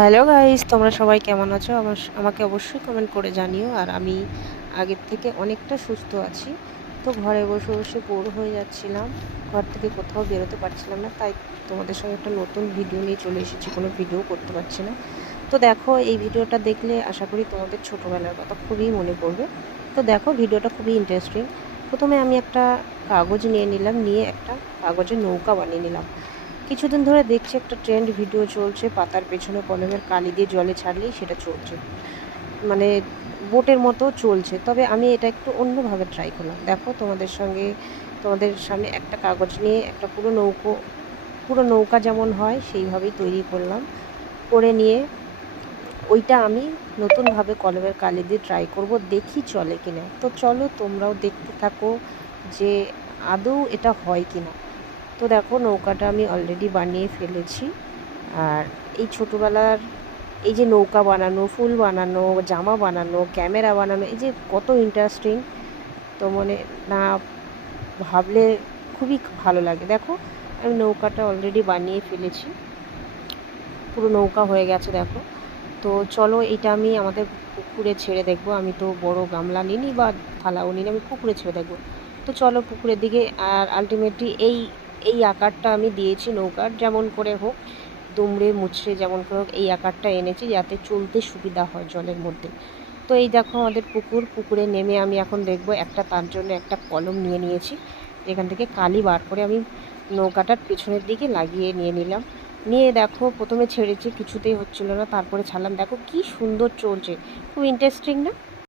Hello guys, তোমরা সবাই কেমন আছো? আমাকে অবশ্যই কমেন্ট করে জানিও। আর আমি আগের থেকে অনেকটা সুস্থ আছি। তো ঘরে বসে বসে বোর হয়ে যাচ্ছিলাম, ঘর থেকে কোথাও বেরোতে পারছিলাম না, তাই তোমাদের সঙ্গে একটা নতুন ভিডিও নিয়ে চলে এসেছি। কোনো ভিডিও করতে পারছি না। তো দেখো, এই ভিডিওটা দেখলে আশা করি তোমাদের ছোটোবেলার কথা খুবই মনে পড়বে। তো দেখো, ভিডিওটা খুবই ইন্টারেস্টিং। প্রথমে আমি একটা কাগজ নিয়ে নিলাম, নিয়ে একটা কাগজের নৌকা বানিয়ে নিলাম। কিছুদিন ধরে দেখছি একটা ট্রেন্ড ভিডিও চলছে, পাতার পেছনে কলমের কালি দিয়ে জলে ছাড়লেই সেটা চলছে, মানে বোটের মতো চলছে। তবে আমি এটা একটু অন্যভাবে ট্রাই করলাম। দেখো, তোমাদের সামনে একটা কাগজ নিয়ে একটা পুরো নৌকা যেমন হয় সেইভাবেই তৈরি করলাম। করে নিয়ে ওইটা আমি নতুনভাবে কলমের কালি দিয়ে ট্রাই করব, দেখি চলে কিনা। তো চলো, তোমরাও দেখতে থাকো যে আদৌ এটা হয় কিনা। তো দেখো, নৌকাটা আমি অলরেডি বানিয়ে ফেলেছি। আর এই ছোটোবেলার এই যে নৌকা বানানো, ফুল বানানো, জামা বানানো, ক্যামেরা বানানো, এই যে কত ইন্টারেস্টিং, তো মনে না ভাবলে খুবই ভালো লাগে। দেখো, আমি নৌকাটা অলরেডি বানিয়ে ফেলেছি, পুরো নৌকা হয়ে গেছে দেখো। তো চলো, এটা আমি আমাদের পুকুরে ছেড়ে দেখবো। আমি তো বড় গামলা নিইনি বা থালাও নিইনি, আমি পুকুরে ছেড়ে দেখবো। তো চলো পুকুরের দিকে। আর আলটিমেটলি এই এই আকারটা আমি দিয়েছি নৌকার, যেমন করে হোক, দুমড়ে মুচড়ে যেমন করে হোক এই আকারটা এনেছি, যাতে চলতে সুবিধা হয় জলের মধ্যে। তো এই দেখো আমাদের পুকুরে নেমে আমি এখন দেখবো একটা, তার জন্য একটা কলম নিয়ে নিয়েছি, এখান থেকে কালি বার করে আমি নৌকাটার পেছনের দিকে লাগিয়ে নিলাম। নিয়ে দেখো, প্রথমে ছেড়েছি, কিছুতেই হচ্ছিল না, তারপরে ছাড়লাম। দেখো কি সুন্দর চলছে, খুব ইন্টারেস্টিং না?